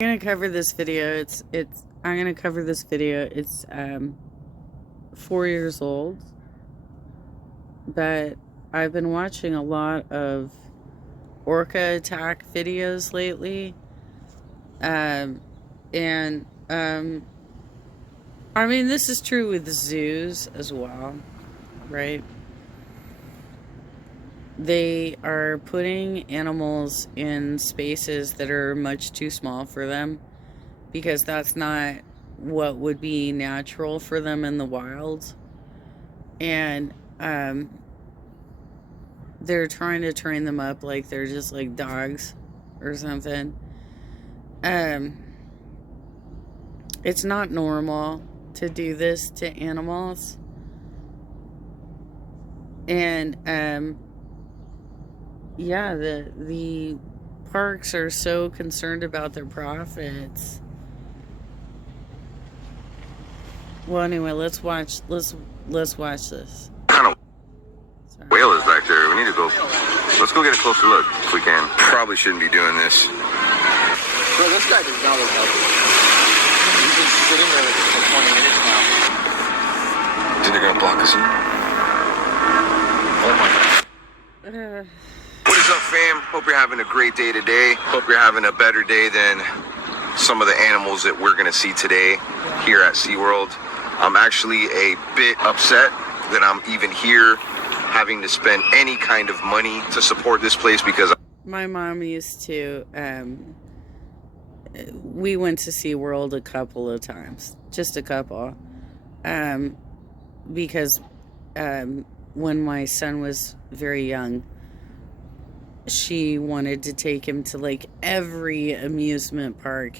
I'm gonna cover this video. I'm gonna cover this video. It's 4 years old, but I've been watching a lot of orca attack videos lately. And I mean, this is true with zoos as well, right? They are putting animals in spaces that are much too small for them because that's not what would be natural for them in the wild. And they're trying to train them up like they're just like dogs or something. It's not normal to do this to animals. And yeah, the parks are so concerned about their profits. Well, anyway, let's watch this. Kind of whale is back there. We need to go. Let's go get a closer look if we can. Probably shouldn't be doing this. Bro, this guy does not look healthy. He's been sitting there like for 20 minutes now. Think they're gonna block us in? Oh my god. What is up, fam? Hope you're having a great day today. Hope you're having a better day than some of the animals that we're gonna see today here at SeaWorld. I'm actually a bit upset that I'm even here having to spend any kind of money to support this place because my mom used to, we went to SeaWorld a couple of times, just a couple, because when my son was very young, she wanted to take him to like every amusement park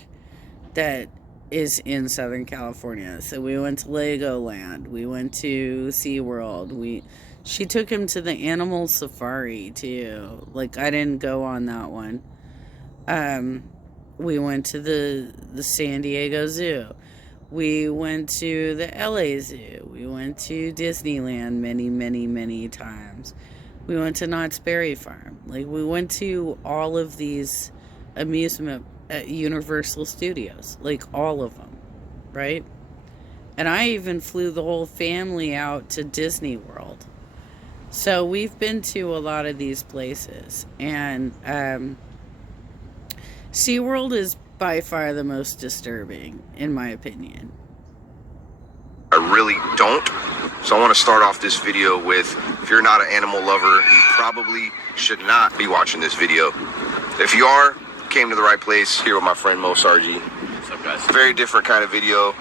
that is in Southern California. So we went to Legoland, we went to SeaWorld, she took him to the animal safari too. Like, I didn't go on that one. We went to the San Diego Zoo. We went to the LA Zoo. We went to Disneyland many times. We went to Knott's Berry Farm. Like, we went to all of these amusement at Universal Studios, like all of them, right? And I even flew the whole family out to Disney World. So we've been to a lot of these places, and SeaWorld is by far the most disturbing, in my opinion. I really don't. So I want to start off this video with, if you're not an animal lover, you probably should not be watching this video. If you are, came to the right place. Here with my friend Mo Sargi. What's up, guys? Very different kind of video.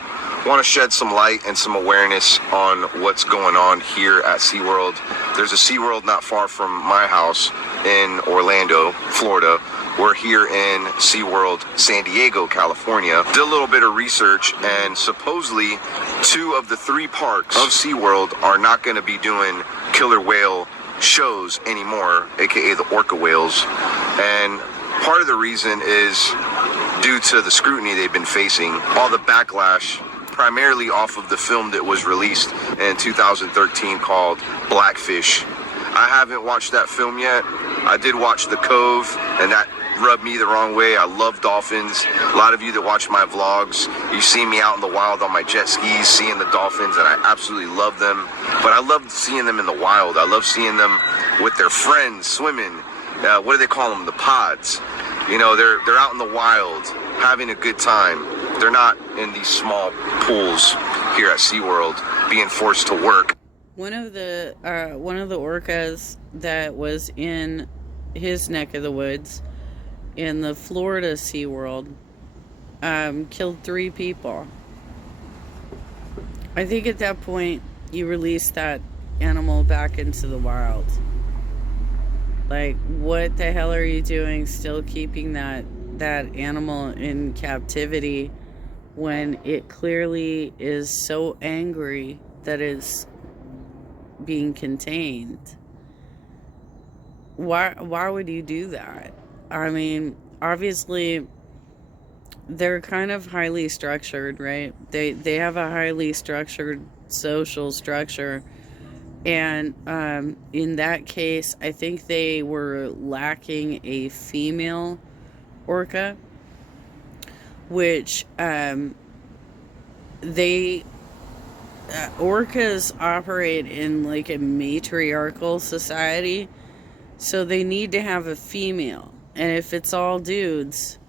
Want to shed some light and some awareness on what's going on here at SeaWorld. There's a SeaWorld not far from my house in Orlando, Florida. We're here in SeaWorld, San Diego, California. Did a little bit of research, and supposedly 2 of the 3 parks of SeaWorld are not going to be doing killer whale shows anymore, aka the orca whales. And part of the reason is due to the scrutiny they've been facing, all the backlash, primarily off of the film that was released in 2013 called Blackfish. I haven't watched that film yet. I did watch The Cove, and that rubbed me the wrong way. I love dolphins. A lot of you that watch my vlogs, you see me out in the wild on my jet skis, seeing the dolphins, and I absolutely love them. But I love seeing them in the wild. I love seeing them with their friends swimming. What do they call them? The pods. You know, they're out in the wild having a good time. They're not in these small pools here at SeaWorld being forced to work. One of the orcas that was in his neck of the woods in the Florida SeaWorld killed 3 people. I think at that point you release that animal back into the wild. Like, what the hell are you doing still keeping that animal in captivity when it clearly is so angry that it's being contained? Why would you do that? I mean, obviously they're kind of highly structured, right? They have a highly structured social structure, and in that case I think they were lacking a female orca. which they orcas operate in like a matriarchal society, so they need to have a female, and if it's all dudes,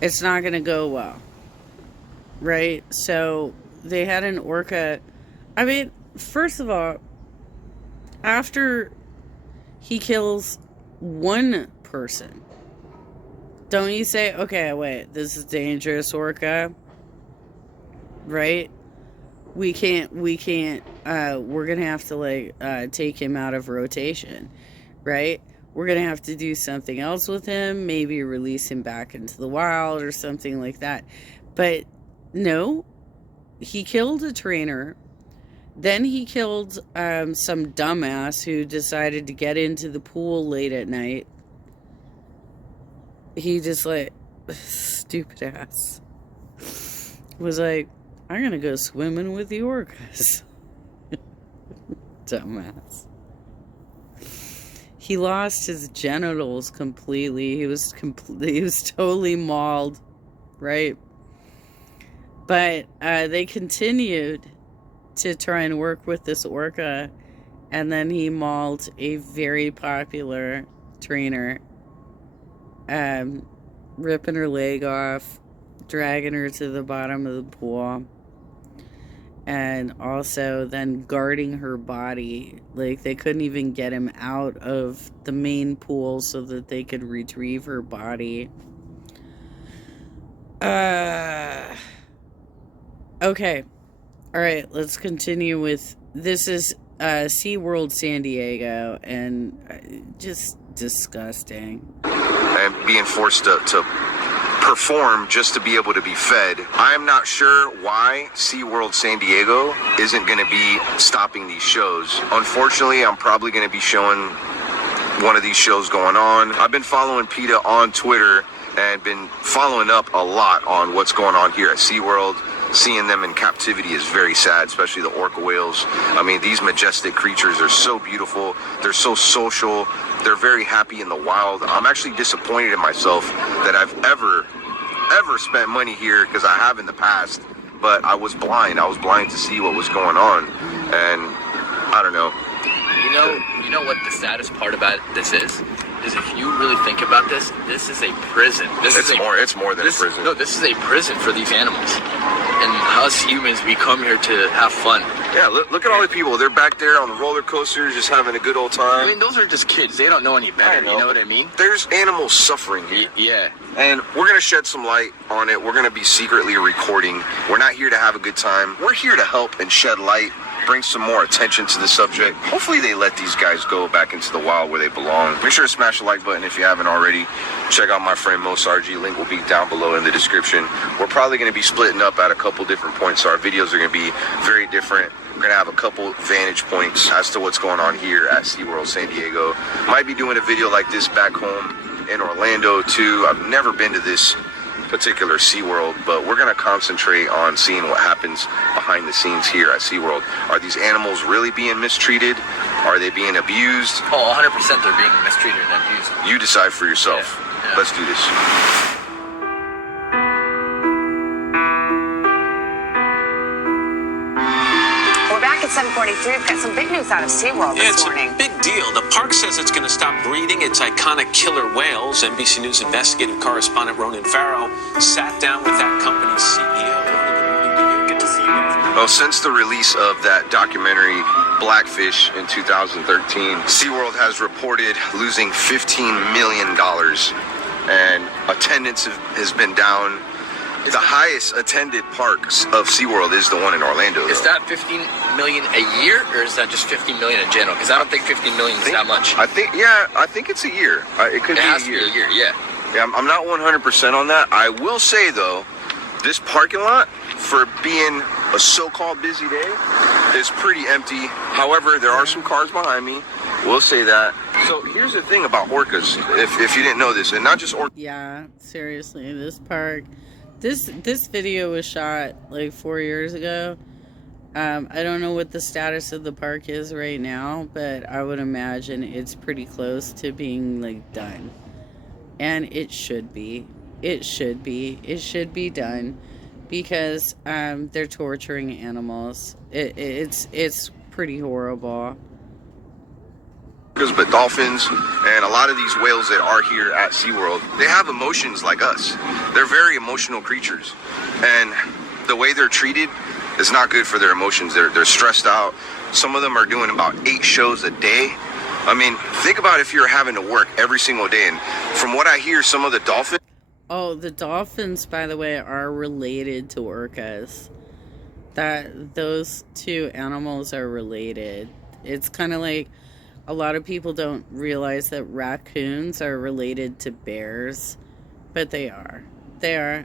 it's not going to go well, right? So they had an orca. I mean, first of all, after he kills one person, don't you say, okay, wait, this is dangerous, orca, right? We're gonna have to like take him out of rotation, right? We're gonna have to do something else with him, maybe release him back into the wild or something like that. But no, he killed a trainer. Then he killed some dumbass who decided to get into the pool late at night. He just like, stupid ass, was like, I'm gonna go swimming with the orcas. Dumbass. He lost his genitals completely. He was totally mauled, right? But they continued to try and work with this orca, and then he mauled a very popular trainer, ripping her leg off, dragging her to the bottom of the pool, and also then guarding her body. Like, they couldn't even get him out of the main pool so that they could retrieve her body. Okay. All right, let's continue with, this is SeaWorld San Diego, and just disgusting. And being forced to perform just to be able to be fed. I'm not sure why SeaWorld San Diego isn't going to be stopping these shows. Unfortunately, I'm probably going to be showing one of these shows going on. I've been following PETA on Twitter and been following up a lot on what's going on here at SeaWorld. Seeing them in captivity is very sad, especially the orca whales. I mean, these majestic creatures are so beautiful. They're so social. They're very happy in the wild. I'm actually disappointed in myself that I've ever spent money here, because I have in the past, but I was blind. I was blind to see what was going on, and I don't know. You know what the saddest part about this is if you really think about this, this is a prison. It's more than a prison. No, this is a prison for these animals. And us humans, we come here to have fun. Yeah, look at all the people. They're back there on the roller coasters, just having a good old time. I mean, those are just kids. They don't know any better. You know what I mean? There's animals suffering here. Yeah. And we're going to shed some light on it. We're going to be secretly recording. We're not here to have a good time. We're here to help and shed light, bring some more attention to the subject. Hopefully they let these guys go back into the wild where they belong. Make sure to smash the like button if you haven't already. Check out my friend Mo Sargi. Link will be down below in the description. We're probably going to be splitting up at a couple different points, so our videos are going to be very different. We're going to have a couple vantage points as to what's going on here at SeaWorld San Diego. Might be doing a video like this back home in Orlando too. I've never been to this particular SeaWorld, but we're going to concentrate on seeing what happens behind the scenes here at SeaWorld. Are these animals really being mistreated? Are they being abused? Oh, 100% they're being mistreated and abused. You decide for yourself. Yeah. Let's do this. We're back at 7:43. We've got some big news out of SeaWorld this morning. It's a big deal. The park says it's going to stop breeding its iconic killer whales. NBC News investigative correspondent Ronan Farrow sat down with that company's CEO. Ronan, good morning to you. Good to see you guys. Well, since the release of that documentary Blackfish in 2013, SeaWorld has reported losing $15 million, and attendance has been down. The highest attended parks of SeaWorld is the one in Orlando. Is that $15 million a year, or is that just $50 million in general? Because I don't think $50 million is that much. I think it's a year. It could It be has a to year. be a year, yeah. Yeah, I'm not 100% on that. I will say, though, this parking lot, for being a so-called busy day, is pretty empty. However, there are some cars behind me. We'll say that. So here's the thing about orcas, if you didn't know this, and not just orcas. Yeah, seriously, this park, this video was shot like 4 years ago. I don't know what the status of the park is right now, but I would imagine it's pretty close to being like done, and it should be. It should be. It should be done because they're torturing animals. It's pretty horrible. But dolphins and a lot of these whales that are here at SeaWorld, they have emotions like us. They're very emotional creatures. And the way they're treated is not good for their emotions. They're stressed out. Some of them are doing about 8 shows a day. I mean, think about if you're having to work every single day. And from what I hear, some of the dolphins... Oh, the dolphins, by the way, are related to orcas. Those two animals are related. It's kind of like a lot of people don't realize that raccoons are related to bears, but they are. They are.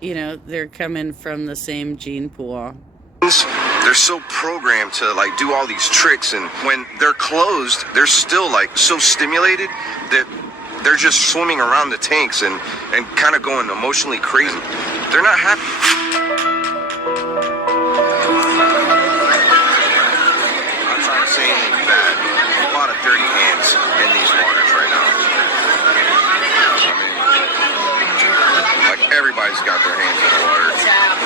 You know, they're coming from the same gene pool. They're so programmed to like do all these tricks, and when they're closed, they're still like so stimulated that they're just swimming around the tanks and kind of going emotionally crazy. They're not happy. I'm trying to say anything bad. A lot of dirty hands in these waters right now. I mean, like everybody's got their hands in the water.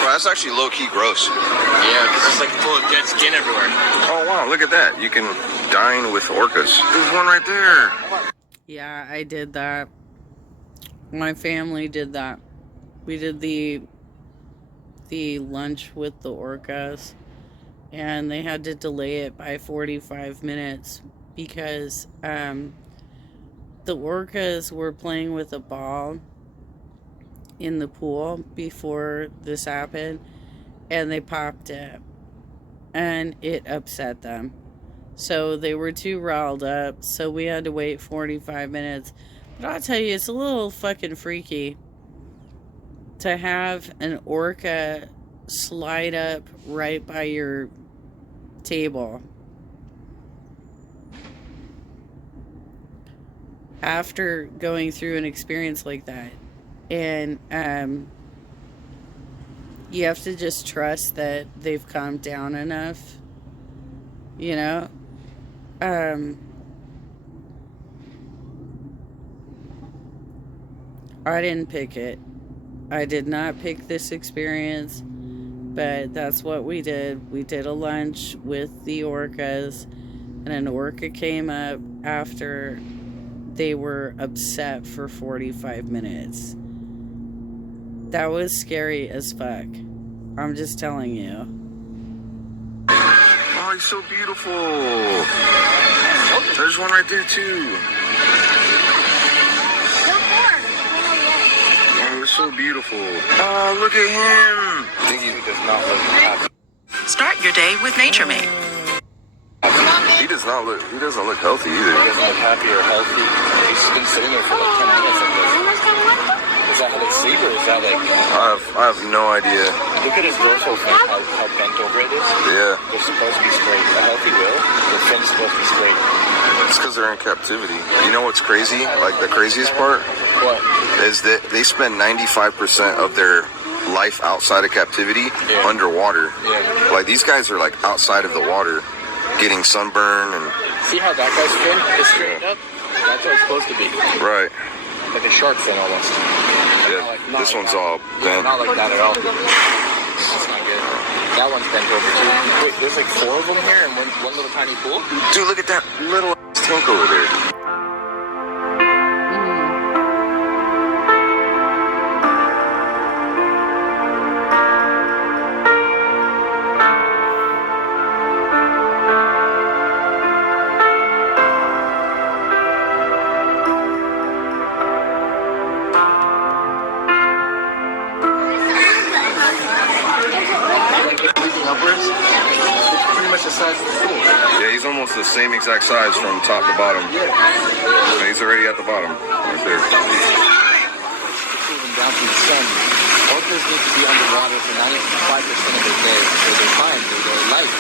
Well, that's actually low-key gross. Yeah, because it's like full of dead skin everywhere. Oh wow, look at that. You can dine with orcas. There's one right there. Yeah, I did that. My family did that. We did the lunch with the orcas, and they had to delay it by 45 minutes because the orcas were playing with a ball in the pool before this happened, and they popped it, and it upset them. So they were too riled up, so we had to wait 45 minutes. But I'll tell you, it's a little fucking freaky to have an orca slide up right by your table. After going through an experience like that. And you have to just trust that they've calmed down enough, you know? I didn't pick it. I did not pick this experience, but that's what we did. We did a lunch with the orcas, and an orca came up after they were upset for 45 minutes. That was scary as fuck. I'm just telling you. Oh, he's so beautiful. There's one right there too. Oh, he's so beautiful. Oh, look at him. I think he does not look happy. Start your day with Nature Made. He doesn't look healthy either. He doesn't look happy or healthy. He's been sitting there for like 10 minutes. Is that how they sleep, or is that like... I have no idea. Look at his dorsal fin, how bent over it is. Yeah. They're supposed to be straight. A healthy whale, their fin's supposed to be straight. It's because they're in captivity. You know what's crazy? Like the craziest part? What? Is that they spend 95% of their life outside of captivity underwater. Yeah. Like these guys are like outside of the water getting sunburn and... See how that guy's fin is straightened up? That's what it's supposed to be. Right. Like a shark fin almost. Yeah, not this like one's that. all bent. Not like that at all. That's not good. That one's bent over too. Wait, there's like 4 of them here in one little tiny pool? Dude, look at that little tank over there. Upwards? It's pretty much the size of the pool. Yeah, he's almost the same exact size from top to bottom. And he's already at the bottom, right there. To cool them down from the sun. Orcas need to be underwater for 95% of their day, or their time, or their life.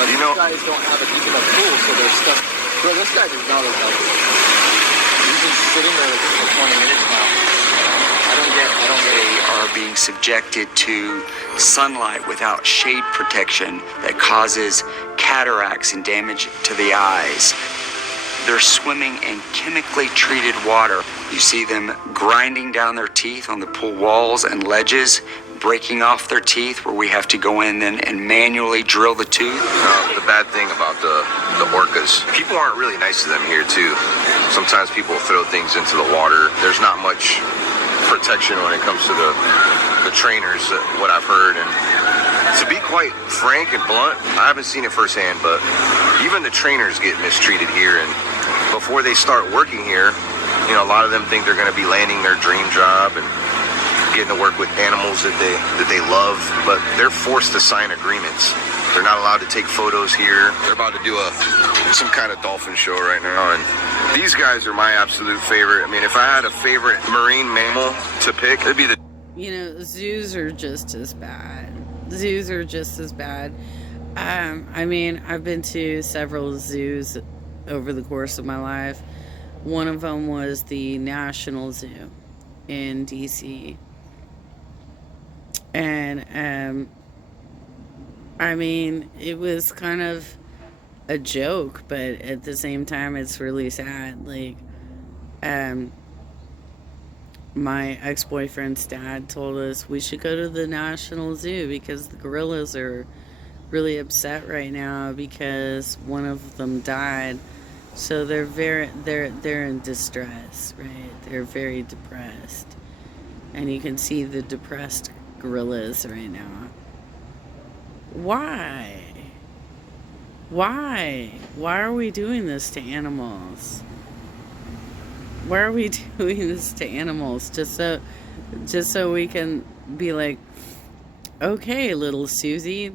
But You know- these guys don't have a deep enough pool, so they're stuck. Bro, this guy does not look healthy. He's been sitting there like for 20 minutes now. I don't get They are being subjected to sunlight without shade protection that causes cataracts and damage to the eyes. They're swimming in chemically treated water. You see them grinding down their teeth on the pool walls and ledges, breaking off their teeth where we have to go in and manually drill the tooth. The bad thing about the orcas, people aren't really nice to them here too. Sometimes people throw things into the water. There's not much protection when it comes to the trainers, what I've heard. And to be quite frank and blunt, I haven't seen it firsthand, but even the trainers get mistreated here. And before they start working here, you know, a lot of them think they're going to be landing their dream job and getting to work with animals that they love, but they're forced to sign agreements. They're not allowed to take photos here. They're about to do some kind of dolphin show right now, and these guys are my absolute favorite. I mean, if I had a favorite marine mammal to pick, it'd be the... You know, zoos are just as bad. Zoos are just as bad. I mean, I've been to several zoos over the course of my life. One of them was the National Zoo in DC. And, I mean, it was kind of a joke, but at the same time, it's really sad. Like, my ex-boyfriend's dad told us we should go to the National Zoo because the gorillas are really upset right now because one of them died. So they're in distress, right? They're very depressed. And you can see the depressed gorillas right now. Why? Why are we doing this to animals? Why are we doing this to animals? Just so we can be like, okay, little Susie,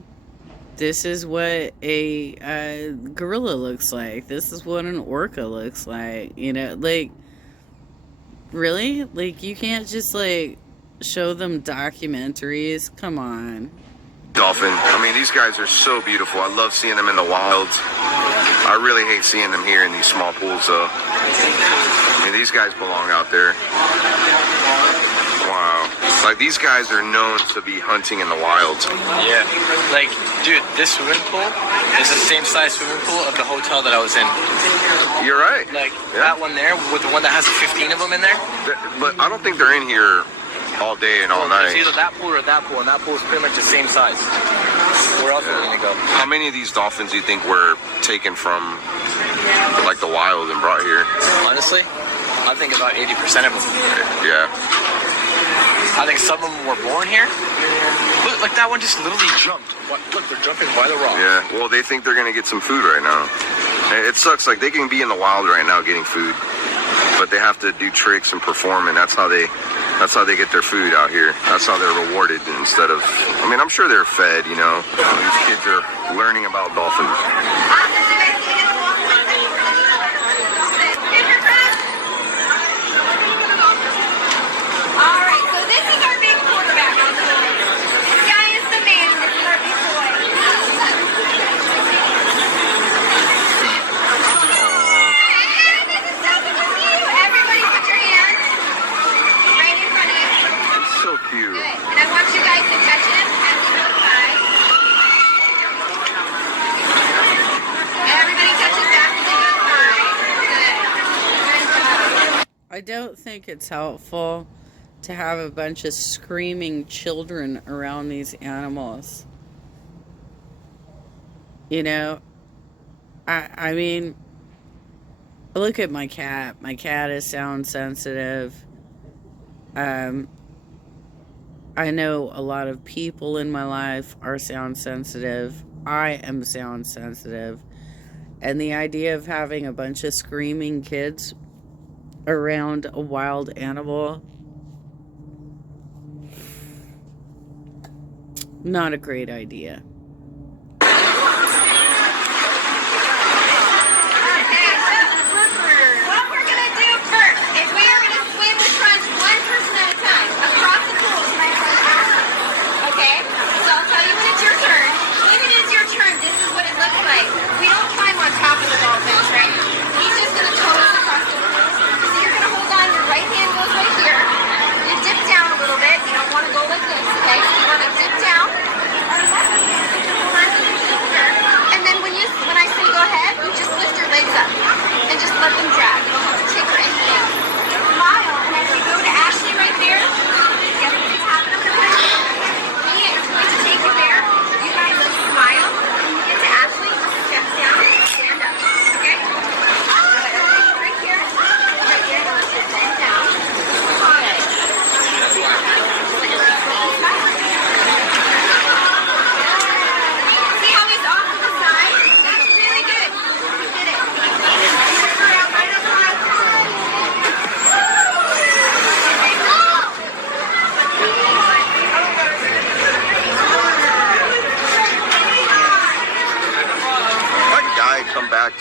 this is what a gorilla looks like. This is what an orca looks like. You know, like, really? Like, you can't just, like, show them documentaries? Come on. Dolphin. I mean, these guys are so beautiful. I love seeing them in the wild. I really hate seeing them here in these small pools, though. I mean, these guys belong out there. Wow. Like, these guys are known to be hunting in the wild. Yeah. Like, dude, this swimming pool is the same size swimming pool of the hotel that I was in. You're right. Like, that one there, with the one that has 15 of them in there. But I don't think they're in here all day and all night. It's either that pool or that pool, and that pool is pretty much the same size. Where else are we gonna go? How many of these dolphins do you think were taken from, like, the wild and brought here? Honestly, I think about 80% of them. Yeah. I think some of them were born here. Look, like that one just literally jumped. Look, they're jumping by the rock. Yeah, well, they think they're gonna get some food right now. It sucks, like, they can be in the wild right now getting food, but they have to do tricks and perform, and that's how they get their food out here. That's how they're rewarded instead of, I mean, I'm sure they're fed, you know. These kids are learning about dolphins. All right, so this is our big quarterback. This guy is the man. This is our big boy. This is so good to see you. Everybody put your hands right in front of you. It's so cute. Good. And I want you guys to touch him as he goes by. Everybody touches back as he goes by. Good. I don't think it's helpful to have a bunch of screaming children around these animals. You know, I mean, look at my cat. My cat is sound sensitive. I know a lot of people in my life are sound sensitive. I am sound sensitive. And the idea of having a bunch of screaming kids around a wild animal, not a great idea. What we're going to do first is we are going to swim with Crunch one person at a time across the pool. Okay? So I'll tell you when it's your turn. When it is your turn, this is what it looks like. We don't climb on top of the dolphins, right? He's just going to tow us across the pool. So you're going to hold on. Your right hand goes right here. You dip down a little bit. You don't want to go like this, okay? So you want to dip down.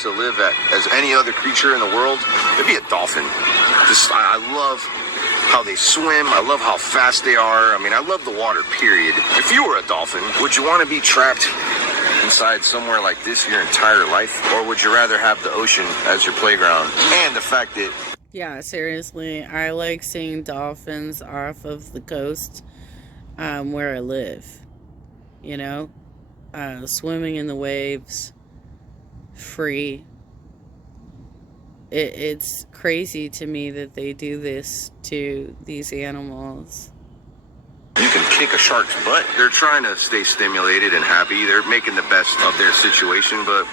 to live as any other creature in the world, it'd be a dolphin. I love how they swim. I love how fast they are. I mean, I love the water, period. If you were a dolphin, would you want to be trapped inside somewhere like this your entire life? Or would you rather have the ocean as your playground? And the fact that... Yeah, seriously, I like seeing dolphins off of the coast where I live. You know? Swimming in the waves. Free. It's crazy to me that they do this to these animals. You can kick a shark's butt. They're trying to stay stimulated and happy. They're making the best of their situation, but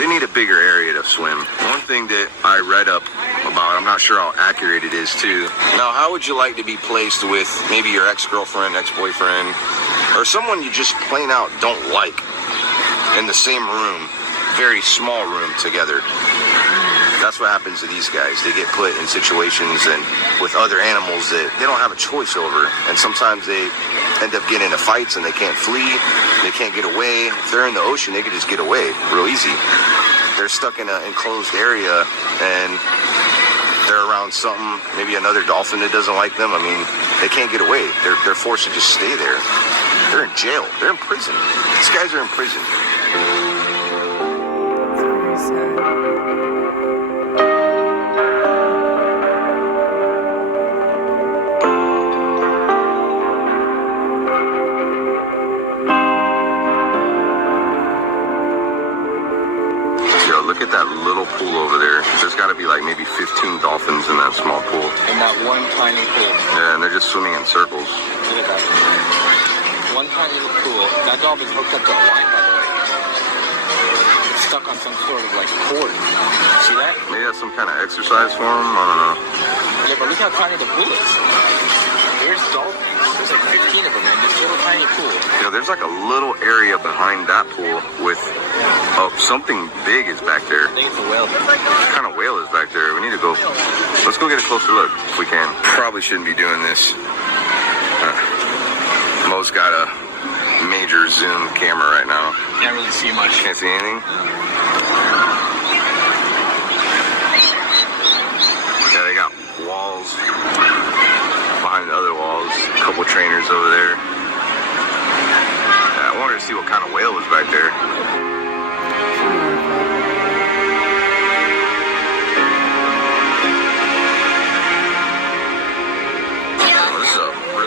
they need a bigger area to swim. One thing that I read up about, I'm not sure how accurate it is too. Now, how would you like to be placed with maybe your ex-girlfriend, ex-boyfriend, or someone you just plain out don't like in the same room, very small room together? That's what happens to these guys. They get put in situations and with other animals that they don't have a choice over. And sometimes they end up getting into fights and they can't flee. They can't get away. If they're in the ocean, they can just get away real easy. They're stuck in an enclosed area and they're around something, maybe another dolphin that doesn't like them. I mean, they can't get away. They're forced to just stay there. They're in jail. They're in prison. These guys are in prison. Look at that little pool over there. There's got to be like maybe 15 dolphins in that small pool. In that one tiny pool. Yeah, and they're just swimming in circles. Look at that. One tiny little pool. That dolphin's hooked up to a line, by the way. It's stuck on some sort of like cord. See that? Maybe that's some kind of exercise for them. I don't know. Yeah, but look how tiny the pool is. There's dolphins. There's like 15 of them in this little tiny pool. Yeah, there's like a little area behind that pool with something big is back there. I think it's a whale. What kind of whale is back there? We need to go. Let's go get a closer look if we can. Probably shouldn't be doing this. Mo's got a major zoom camera right now. Can't really see much. Can't see anything? Yeah, they got walls behind the other walls. A couple trainers over there. Yeah, I wanted to see what kind of whale was back there.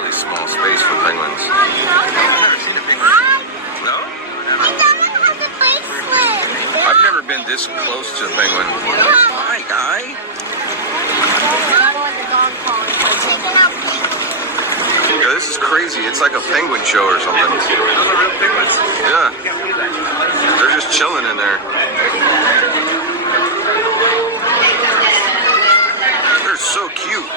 Small space for penguins. I've never seen a penguin. No? I've never been this close to a penguin. Hi, guy. Yeah, this is crazy. It's like a penguin show or something. Those are real penguins? Yeah. They're just chilling in there. They're so cute.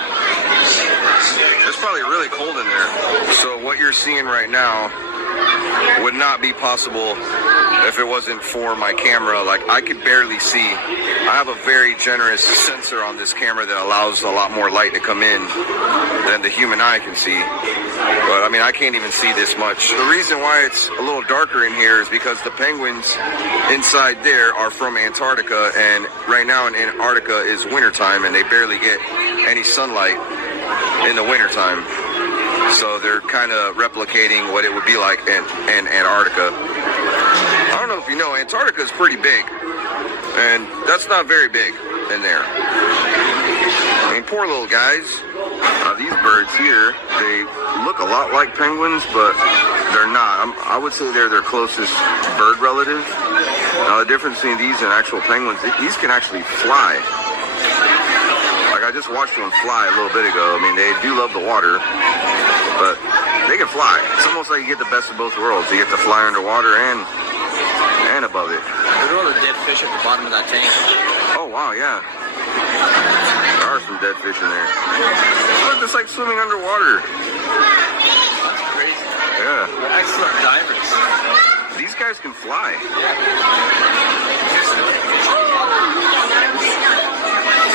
It's probably really cold in there. So what you're seeing right now would not be possible if it wasn't for my camera. Like, I could barely see. I have a very generous sensor on this camera that allows a lot more light to come in than the human eye can see. But I mean, I can't even see this much. The reason why it's a little darker in here is because the penguins inside there are from Antarctica, and right now in Antarctica is wintertime and they barely get any sunlight in the wintertime. So they're kind of replicating what it would be like in Antarctica. I don't know if you know, Antarctica is pretty big, and that's not very big in there. I mean, poor little guys. These birds here, they look a lot like penguins, but they're not. I would say they're their closest bird relative. Now, the difference between these and actual penguins, these can actually fly. Like, I just watched one fly a little bit ago. I mean, they do love the water, but they can fly. It's almost like you get the best of both worlds. You get to fly underwater and above it. Look at all the dead fish at the bottom of that tank. Oh, wow, yeah. There are some dead fish in there. Look, it's like swimming underwater. That's crazy. Yeah. They're excellent divers. These guys can fly.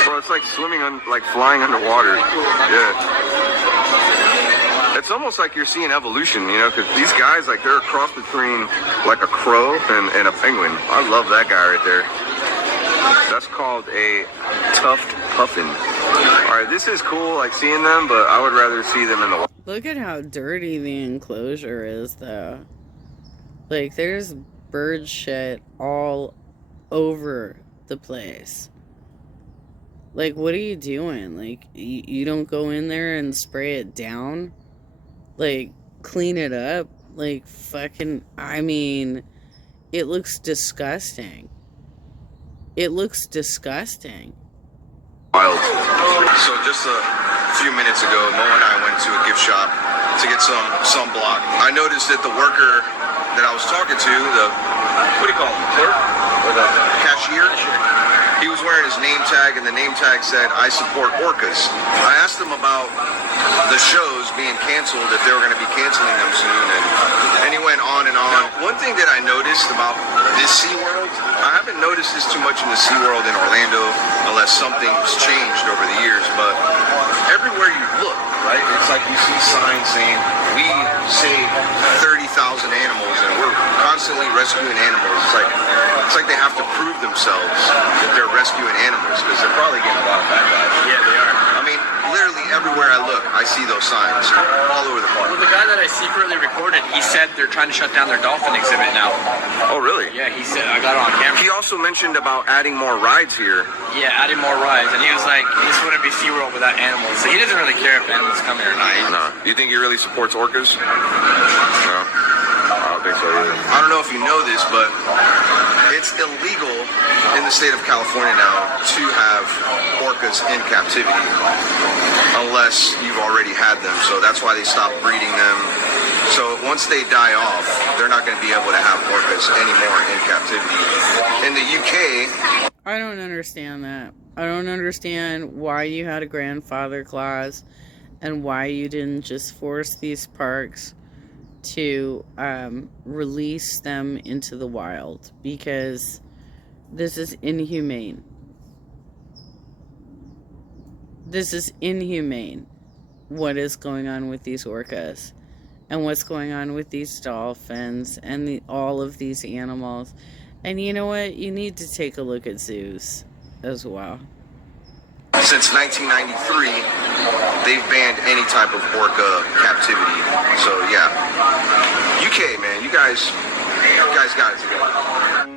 Bro, it's like swimming, like flying underwater. Yeah. It's almost like you're seeing evolution, you know, because these guys, like, they're a cross between, like, a crow and a penguin. I love that guy right there. That's called a tuft puffin. All right, this is cool, like seeing them, but I would rather see them in the wild. Look at how dirty the enclosure is, though. Like, there's bird shit all over the place. Like, what are you doing? Like, you don't go in there and spray it down? Like, clean it up? Like, fucking, I mean, it looks disgusting. It looks disgusting. Wild. So just a few minutes ago, Mo and I went to a gift shop to get some sunblock. I noticed that the worker that I was talking to, what do you call him, the clerk? Or the cashier? He was wearing his name tag, and the name tag said, "I support orcas." I asked him about the shows being canceled, if they were going to be canceling them soon, and he went on and on. Now, one thing that I noticed about this SeaWorld, I haven't noticed this too much in the SeaWorld in Orlando, unless something's changed over the years, but everywhere you look, right, it's like you see signs saying, "We save 30,000 animals, and we're constantly rescuing animals." It's like they have to prove themselves that they're rescuing animals, because they're probably getting a lot of backlash. Yeah, they are. I mean, literally everywhere I look, I see those signs all over the park. Well, the guy that I secretly recorded, he said they're trying to shut down their dolphin exhibit now. Oh, really? Yeah, he said, I got it on camera. He also mentioned about adding more rides here. Yeah, adding more rides, and he was like, this wouldn't be SeaWorld without animals. So he doesn't really care if animals come here or not. No. You think he really supports orcas? No. I don't think so either. I don't know if you know this, but it's illegal in the state of California now to have orcas in captivity unless you've already had them. So that's why they stopped breeding them. So once they die off, they're not going to be able to have orcas anymore in captivity. In the UK... I don't understand that. I don't understand why you had a grandfather clause and why you didn't just force these parks to release them into the wild, because this is inhumane. This is inhumane, what is going on with these orcas and what's going on with these dolphins and all of these animals. And you know what? You need to take a look at zoos as well. Since 1993, they've banned any type of orca captivity. So yeah, UK, man, you guys got it together.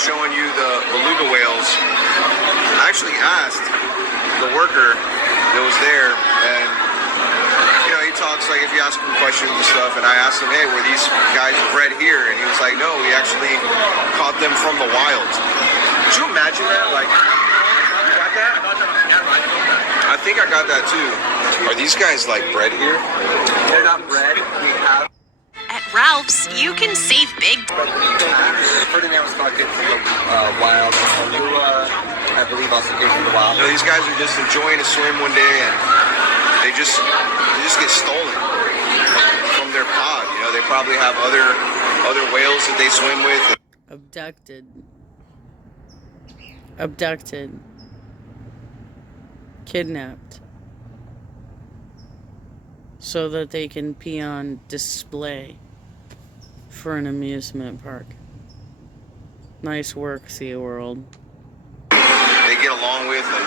Showing you the beluga whales. I actually asked the worker that was there, and you know, he talks like if you ask him questions and stuff, and I asked him, hey, were these guys bred here? And he was like, no, we actually caught them from the wild. Could you imagine that? Like, you got that? I think I got that too. Are these guys like bred here? They're not bred. We have. At Ralph's, you can save big. Ferdinand was caught good from the wild. I believe also came from the wild. You know, these guys are just enjoying a swim one day, and they just get stolen from their pod. You know, they probably have other whales that they swim with. Abducted. Kidnapped. So that they can be on display for an amusement park. Nice work, SeaWorld. They get along with, and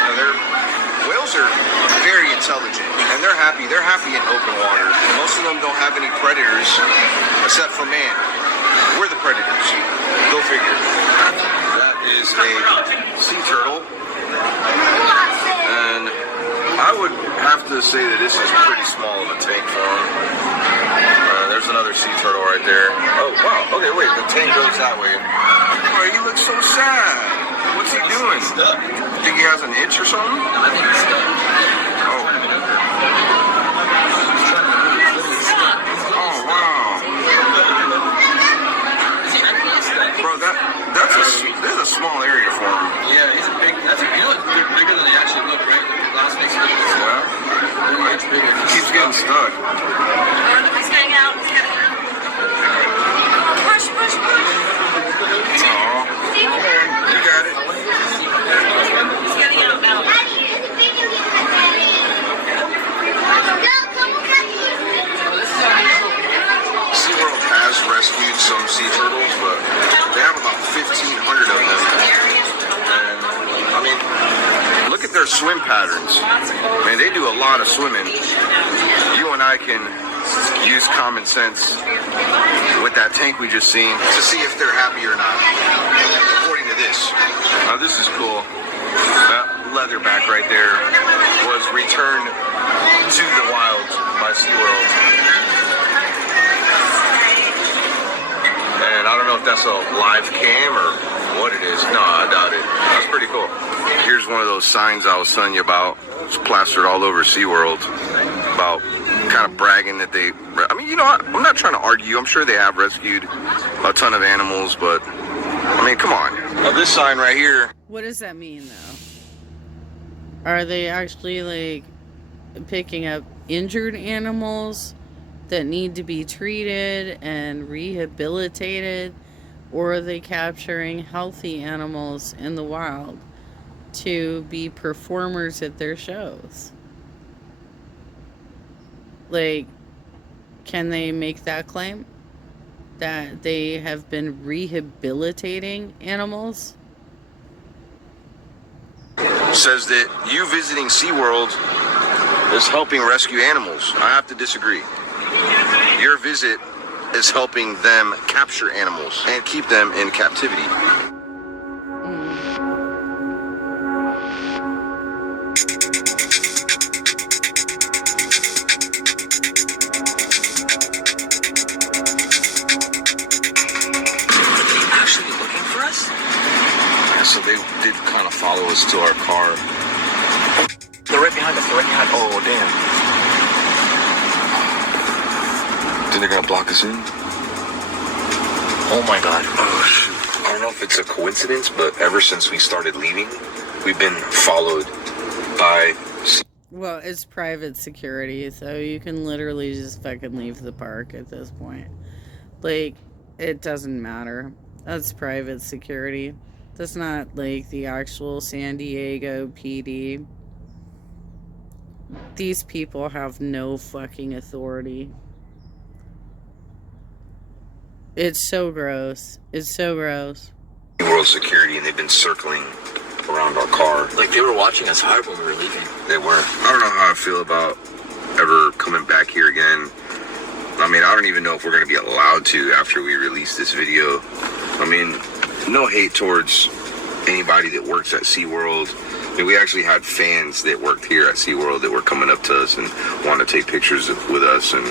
you know, whales are very intelligent, and they're happy. They're happy in open water. Most of them don't have any predators except for man. We're the predators. Go figure. That is a sea turtle, and I would have to say that this is pretty small of a tank for them. There's there's another sea turtle right there. Oh, wow. Okay, wait. The tank goes that way. Oh, he looks so sad. What's he doing? Think he has an itch or something? I think it's stuck. Oh. Oh, wow. Bro, there's a small area for him. Yeah, he's a big. That's a he looks bigger than they actually look, right? Like the glass makes it look small. Yeah. They're much bigger. He keeps getting stuck. He's getting out. Push, push, push. Aw. You got it. He's getting out now. SeaWorld has rescued some sea turtles, but they have about 1,500 of them. And, I mean, look at their swim patterns. Man, they do a lot of swimming. You and I can use common sense with that tank we just seen to see if they're happy or not, according to this. Now, this is cool. That leatherback right there was returned to the wild by SeaWorld. And I don't know if that's a live cam or what it is. No, I doubt it. That's pretty cool. Here's one of those signs I was telling you about. It's plastered all over SeaWorld about kind of bragging that they... I mean, you know, I'm not trying to argue. I'm sure they have rescued a ton of animals, but... I mean, come on. Now, this sign right here... What does that mean, though? Are they actually, like, picking up injured animals that need to be treated and rehabilitated, or are they capturing healthy animals in the wild to be performers at their shows? Like, can they make that claim that they have been rehabilitating animals? Says that you visiting SeaWorld is helping rescue animals. I have to disagree. Your visit is helping them capture animals and keep them in captivity. Actually looking for us? Yeah, so they did kind of follow us to our car. They're right behind us. They're right behind us. Oh, damn. Think they're gonna block us in? Oh my god. Oh, shoot. I don't know if it's a coincidence, but ever since we started leaving, we've been followed by... Well, it's private security, so you can literally just fucking leave the park at this point. Like, it doesn't matter. That's private security. That's not, like, the actual San Diego PD. These people have no fucking authority. It's so gross. It's so gross. World security, and they've been circling around our car. Like they were watching us hard when we were leaving. They weren't. I don't know how I feel about ever coming back here again. I mean, I don't even know if we're going to be allowed to after we release this video. I mean, no hate towards anybody that works at SeaWorld. I mean, we actually had fans that worked here at SeaWorld that were coming up to us and wanted to take pictures with us. And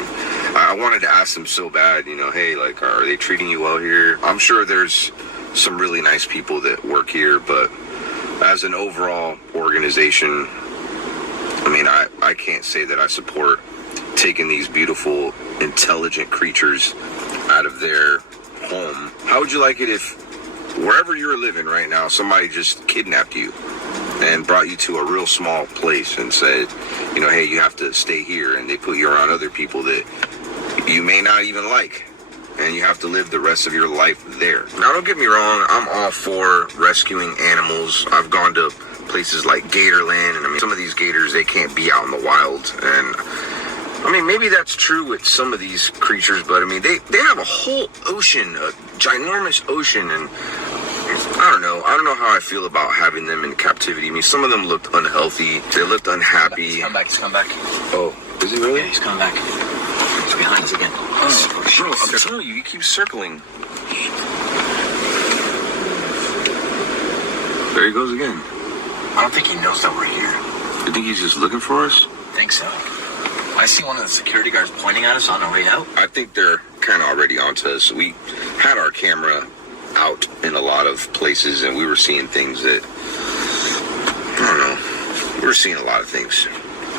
I wanted to ask them so bad, you know, hey, like, are they treating you well here? I'm sure there's some really nice people that work here, but as an overall organization, I mean, I can't say that I support taking these beautiful, intelligent creatures out of their home. How would you like it if wherever you're living right now, somebody just kidnapped you and brought you to a real small place and said, you know, hey, you have to stay here, and they put you around other people that you may not even like, and you have to live the rest of your life there. Now, don't get me wrong, I'm all for rescuing animals. I've gone to places like Gatorland, and I mean, some of these gators, they can't be out in the wild, and I mean, maybe that's true with some of these creatures, but I mean, they have a whole ocean, a ginormous ocean, and I don't know how I feel about having them in captivity. I mean, some of them looked unhealthy, they looked unhappy. He's coming back, he's coming back. Oh, is he really? Yeah, he's coming back. He's behind us again. Oh, bro, I'm telling you, he keeps circling. There he goes again. I don't think he knows that we're here. You think he's just looking for us? I think so. I see one of the security guards pointing at us on our way out. I think they're kind of already onto us. We had our camera out in a lot of places, and we were seeing things that, I don't know, we were seeing a lot of things.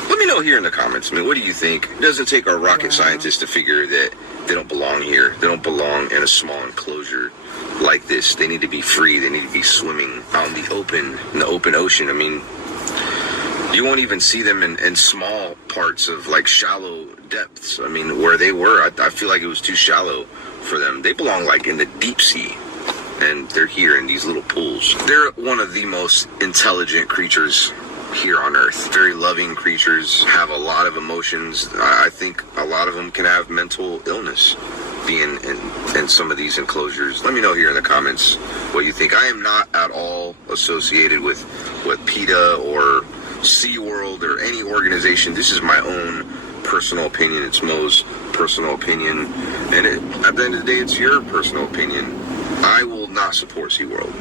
Let me know here in the comments. I mean, what do you think? It doesn't take our rocket scientists to figure that they don't belong here. They don't belong in a small enclosure like this. They need to be free. They need to be swimming out in the open ocean. I mean, you won't even see them in small parts of like shallow depths. I mean, where they were, I feel like it was too shallow for them. They belong like in the deep sea, and they're here in these little pools. They're one of the most intelligent creatures here on Earth. Very loving creatures, have a lot of emotions. I think a lot of them can have mental illness being in some of these enclosures. Let me know here in the comments what you think. I am not at all associated with PETA or SeaWorld or any organization. This is my own personal opinion. It's Mo's personal opinion, and at the end of the day, it's your personal opinion. I will not support SeaWorld.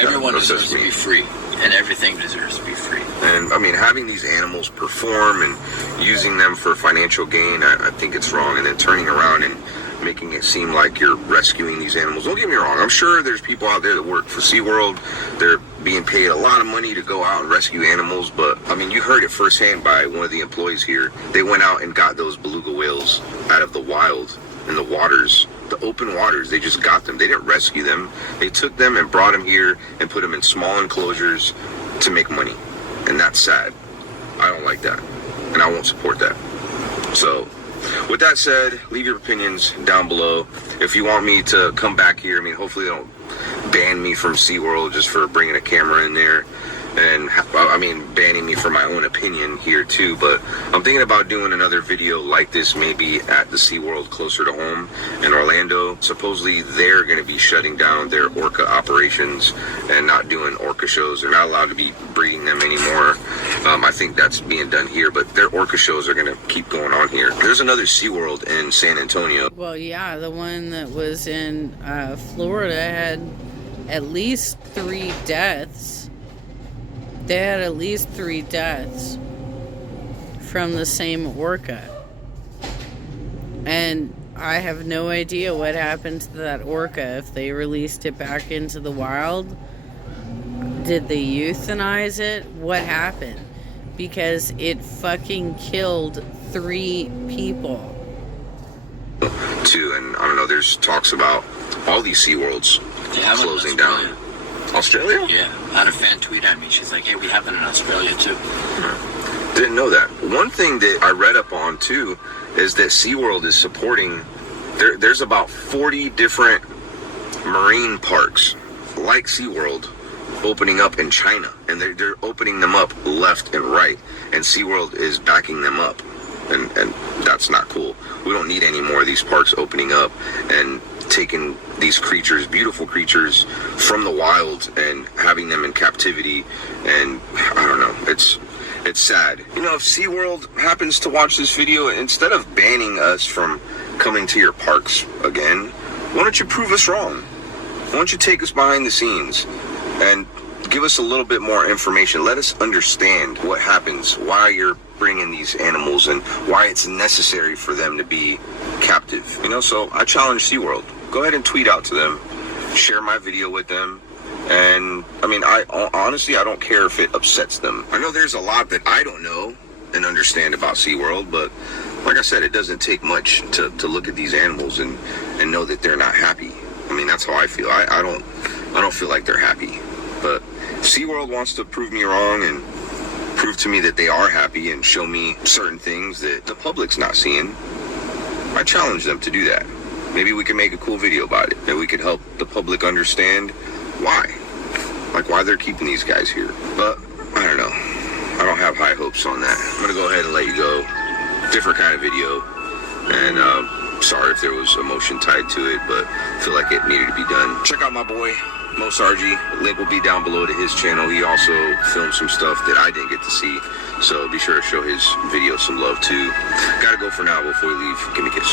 Everyone deserves to be free, and everything deserves to be free. And I mean, having these animals perform and using them for financial gain, I think it's wrong. And then turning around and making it seem like you're rescuing these animals. Don't get me wrong. I'm sure there's people out there that work for SeaWorld. They're being paid a lot of money to go out and rescue animals. But I mean, you heard it firsthand by one of the employees here. They went out and got those beluga whales out of the wild in the waters, the open waters. They just got them. They didn't rescue them. They took them and brought them here and put them in small enclosures to make money. And that's sad. I don't like that. And I won't support that. So, with that said, leave your opinions down below. If you want me to come back here, I mean, hopefully they don't ban me from SeaWorld just for bringing a camera in there. And, I mean, banning me for my own opinion here too. But I'm thinking about doing another video like this, maybe at the SeaWorld closer to home in Orlando. Supposedly they're going to be shutting down their orca operations and not doing orca shows. They're not allowed to be breeding them anymore. I think that's being done here, but their orca shows are going to keep going on here. There's another SeaWorld in San Antonio. Well, yeah, the one that was in Florida had at least 3 deaths. They had at least 3 deaths from the same orca. And I have no idea what happened to that orca. If they released it back into the wild, did they euthanize it? What happened? Because it fucking killed 3 people. Too, and I don't know, there's talks about all these SeaWorlds closing down. Australia? Yeah, I had a fan tweet at me. She's like, hey, we have it in Australia too. Didn't know that. One thing that I read up on too is that SeaWorld is supporting, there's about 40 different marine parks like SeaWorld opening up in China, and they're opening them up left and right, and SeaWorld is backing them up, and that's not cool. We don't need any more of these parks opening up and taking these creatures, beautiful creatures, from the wild and having them in captivity. And I don't know, it's sad. You know, if SeaWorld happens to watch this video, instead of banning us from coming to your parks again, why don't you prove us wrong? Why don't you take us behind the scenes and give us a little bit more information? Let us understand what happens, why you're bringing these animals, and why it's necessary for them to be captive. You know, so I challenge SeaWorld. Go ahead and tweet out to them, share my video with them, and I mean, I honestly, I don't care if it upsets them. I know there's a lot that I don't know and understand about SeaWorld, but like I said, it doesn't take much to look at these animals and know that they're not happy. I mean, that's how I feel. I don't feel like they're happy. But if SeaWorld wants to prove me wrong and prove to me that they are happy and show me certain things that the public's not seeing, I challenge them to do that. Maybe we can make a cool video about it, and we could help the public understand why they're keeping these guys here. But I don't know. I don't have high hopes on that. I'm gonna go ahead and let you go. Different kind of video, and sorry if there was emotion tied to it, but I feel like it needed to be done. Check out my boy Mo Sargi. Link will be down below to his channel. He also filmed some stuff that I didn't get to see, so be sure to show his video some love too. Gotta go for now before we leave. Give me a kiss.